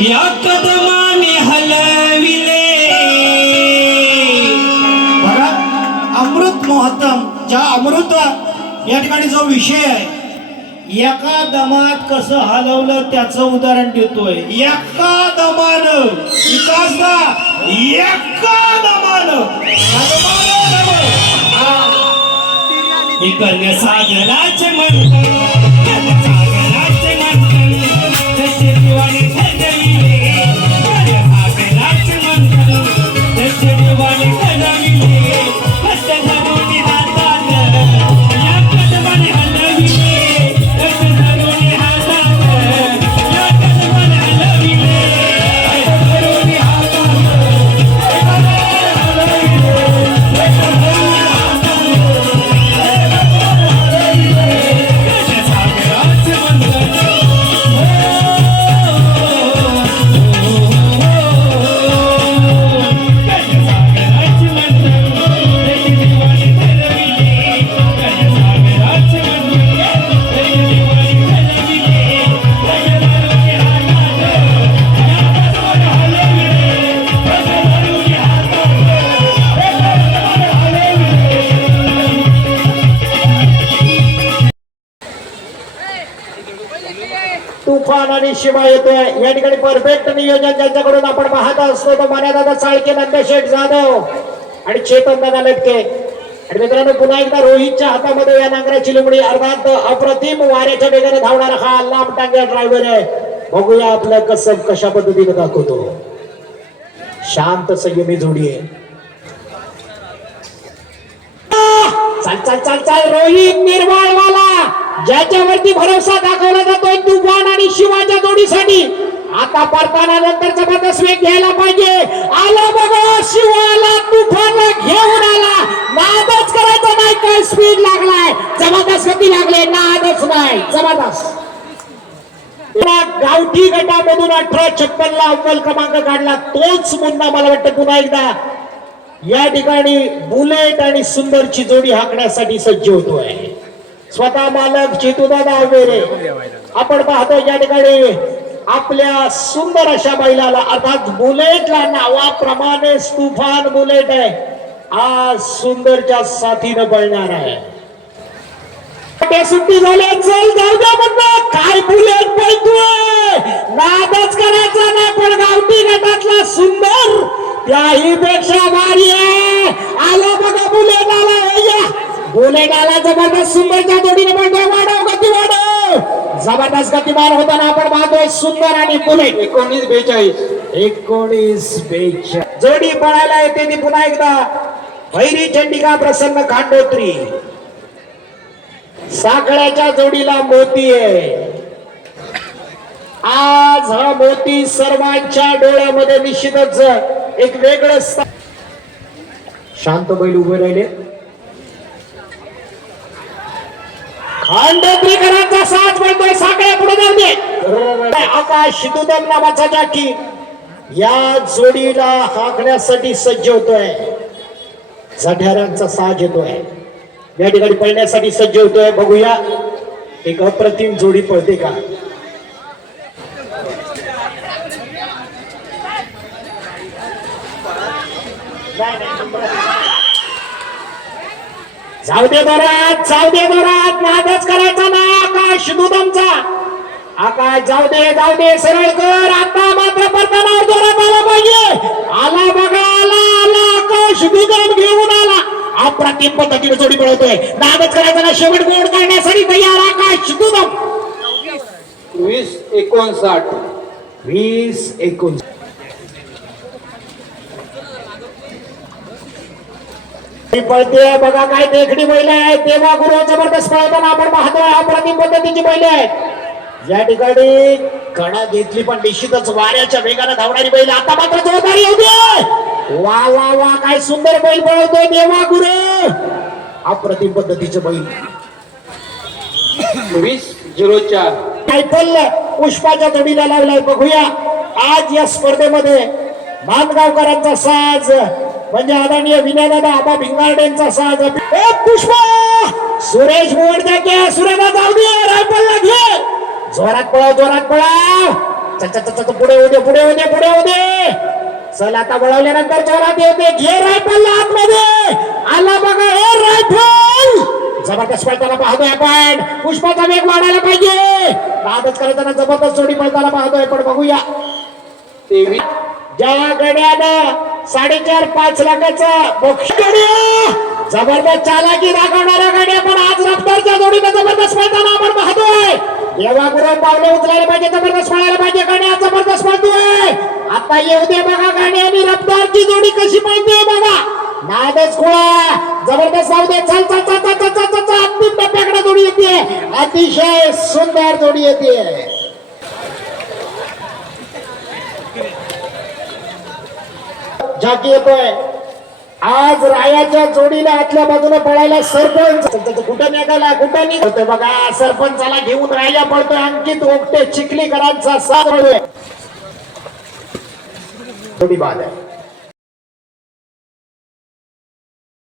या कदमाने हलविले अमृत मोहतम ज्या अमृत या ठिकाणी जो विषय आहे एका दमात कसं हलवलं त्याचं उदाहरण देतोय एका दमानं विकासदा एका दमानं दमानं दम. हा. तुफान आणि शिवा येतोय. या ठिकाणी परफेक्ट नियोजन ज्यांच्याकडून आपण पाहत असतो तो मान्यदादा चाळके नंदशेठ जाधव आणि चेतन दादा लटके. आणि मित्रांनो पुन्हा एकदा रोहितच्या हातामध्ये या नांगराची लुमडी अर्थात अप्रतिम वाऱ्याच्या वेगाने धावणारा हा लांब टांग्या ड्रायव्हर आहे. बघूया आपलं कसं कशा पद्धतीने दाखवतो. शांत संयमी जोडी आहे. चाल चाल चाल चाल रोहित निर्माणवाला ज्याच्यावरती भरोसा दाखवला जातो आणि शिवाच्या जोडीसाठी आता परताना नंतर जबरदस्त वेग घ्यायला पाहिजे. आला बघा शिवाला तुफानला घेऊन आला. नादच करायचा नाही काय स्पीड लागलाय? जबरदस्त गती लागले नादच नाही जबरदस्त. गावठी गटामधून अठरा छप्पन ला अव्वल क्रमांक काढला. तोच मुन्ना मला वाटतं पुन्हा एकदा. या ठिकाणी बुलेट आणि सुंदरची जोडी हाकण्यासाठी सज्ज होतोय. स्वतः मालक चेतुदादा वगैरे. आपण पाहतो या ठिकाणी आपल्या सुंदर अशा बैलाला अर्थात बुलेटला नावाप्रमाणे तुफान बुलेट आहे. आज सुंदरच्या साथीनं पळणार आहे. सुट्टी झाल्या चल जाऊ द्या म्हणलं. काय बुलेट पळतोय? नादच करायचा नाही पण गावठी गटातला सुंदर त्याही पेक्षा भारी आहे. आला बघा बुलेट आला या. बुलेट आला जबरदस्त सुंदरच्या जोडीने म्हणतोय वाढव. जबरदस्त गतिमान होताना आपण पाहतोय सुंदर आणि बुलेट एकोणीस बेचाळीस. एकोणीस बेचाळीस. जोडी पळायला येते ती पुन्हा एकदा. भैरी चंडिका प्रसन्न खांडोत्री. साखळ्याच्या जोडीला मोती आहे. आज हा मोती सर्वांच्या डोळ्यामध्ये निश्चितच एक वेगळं शांत बैल उभे राहिले. साथ साखळ्या पुढे जाऊ दे. आकाश नावाचा जाकी या जोडीला हाकण्यासाठी सज्ज होतोय. झढ्यारांचा साज येतोय. या ठिकाणी पळण्यासाठी सज्ज होतोय. बघूया. एक अप्रतिम जोडी पळते का? जाऊ दे दोरात जाऊ दे दोरात नादच करायचा आकाश दुदमचा आकाश जाऊ दे जाऊ दे सरळ कर. आता मात्र परताना जोरात आला पाहिजे. आला बघा आला आला. आकाश दुदम घेऊन आला. अप्रतिम पद्धतीने जोडी पळवतोय. नादच करायचा ना शेवट गोड करण्यासाठी तयार आकाश दुदम वीस एकोणसाठ. वीस एकूण पळते बघा काय देखणी बैल आहे तेव्हा गुरु जबरदस्त पळताना आपण पाहतोय अप्रतिम पद्धतीची बैल आहेत. या ठिकाणी कणा घेतली पण निश्चितच वाऱ्याच्या वेगाने धावणारी बैल आता मात्र जोरदार दे वा वा वा काय सुंदर बैल पळवतोय देवा गुरु. अप्रतिम पद्धतीचे बैल. वीस झिरो चार. सायकल पुष्पाच्या जोडीला लावलाय बघूया. आज या स्पर्धेमध्ये मानगावकरांचा साज म्हणजे आदरणीय विनयदादा आबा भिंगारडेंचा साज ए पुष्पा! सुरेश मोड द्या सुरेदा जाऊ दे रायफलला घे! जोरात पळाव जोरात च- पुढे होते पुढे होते पुढे होते चल आता वळवल्यानंतर जोरात येते घे रायफल आतमध्ये! आला बघा हे रायफल! जबरदस्त पळताना पाहतोय आपण. पुष्पाचा वेग वाढायला पाहिजे. नादच करताना जबरदस्त जोडी पळताना पाहतोय पण बघूया. ज्या गड्यानं साडेचार पाच लाखाचं बक्ष जबरदस्त चालाकी दाखवणाऱ्या गाड्या पण आज रफ्तारच्या जोडीने जबरदस्त मैदान आपण पाहतोय देवागुरु पावले उचलायला पाहिजे जबरदस्त पळायला पाहिजे गाड्या जबरदस्त पाहतोय आता येऊ दे बघा गाणी आणि रफ्तारची जोडी कशी पाहिजे बघा नादच खुळा जबरदस्त जाऊ दे चल चल चल चल चल चल अंतिम टप्प्याकडे जोडी येते अतिशय सुंदर जोडी येते झाकी येतोय. आज रायाच्या जोडीला आतल्या बाजूला पळायला सरपंच. कुठं निघाला कुठं निघतोय बघा सरपंचाला घेऊन राजा पडतोय अंकित ओकटे चिखलीकरांचा साथ. जोडी बाद आहे.